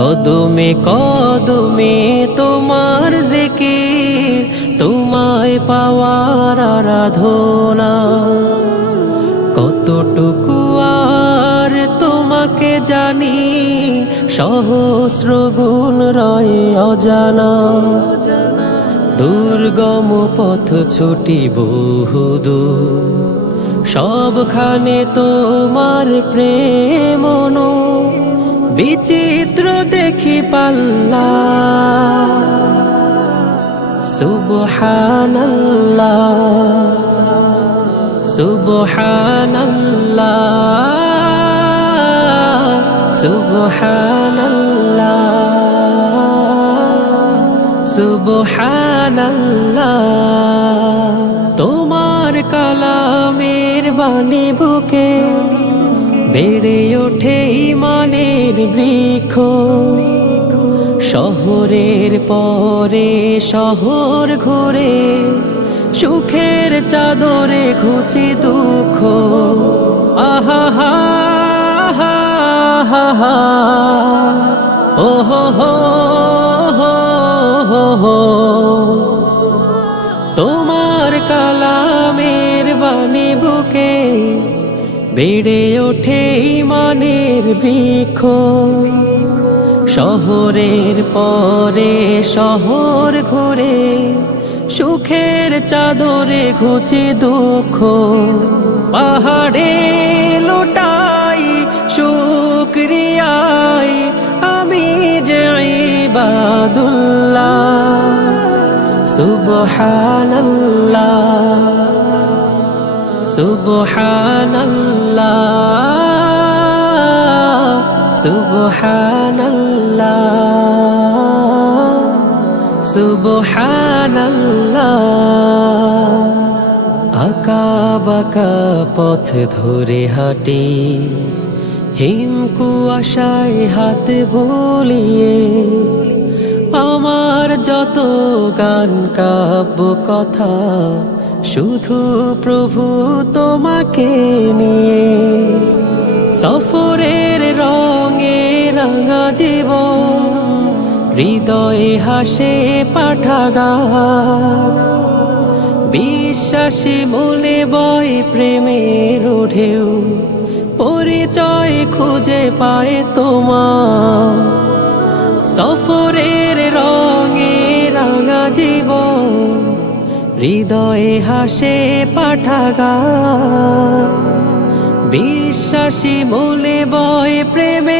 কদমে কদমে তোমার জিকির, তোমায় পাওয়ার আরাধনা। কতটুকু আর তোমাকে জানি, সহস্র গুণ রয়ে অজানা। দুর্গম পথ ছুটি বহুদূর, সবখানে তোমার প্রেম অনু বিচিত্র দেখি পাল্লা। সুবহানাল্লাহ সুবহানাল্লাহ সুবহানাল্লাহ সুবহানাল্লাহ। তোমার কালামের বাণী বেড়ে ওঠে ইমানের বৃক্ষ। শহরের পরে শহর ঘুরে, সুখের চাদরে খুঁজি দুঃখ। আহা, হা হা হা হা। ও, হো হো হো হো হো। তোমার বেড়ে ওঠে ইমানের বৃক্ষ। শহরের পরে শহর ঘুরে, সুখের চাদরে ঘুচে দুঃখ। পাহাড়ে লোটাই শুক্রিয়াই আমি যে ইবাদুল্লাহ। সুবহানাল্লাহ। সুবহানাল্লাহ সুবহানাল্লাহ সুবহানাল্লাহ। আকা বাকা পথ ধরে হাঁটি হিম কুয়াশায় হাতে বলিয়ে আমার যত গান, কাব্য, কথা, শুধু প্রভু তোমাকে নিয়ে সফরের রঙে রাঙা জীব হৃদয়ে হাসে পাঠাগা বিশ্বাসী মনে বয় প্রেমের ঢেউ, পরিচয় খুঁজে পায় তোমার। সফরের রঙে রাঙা জীবন হৃদয়ে হাসে পাঠাগা বিশ্বাসী বলে বয় প্রেমে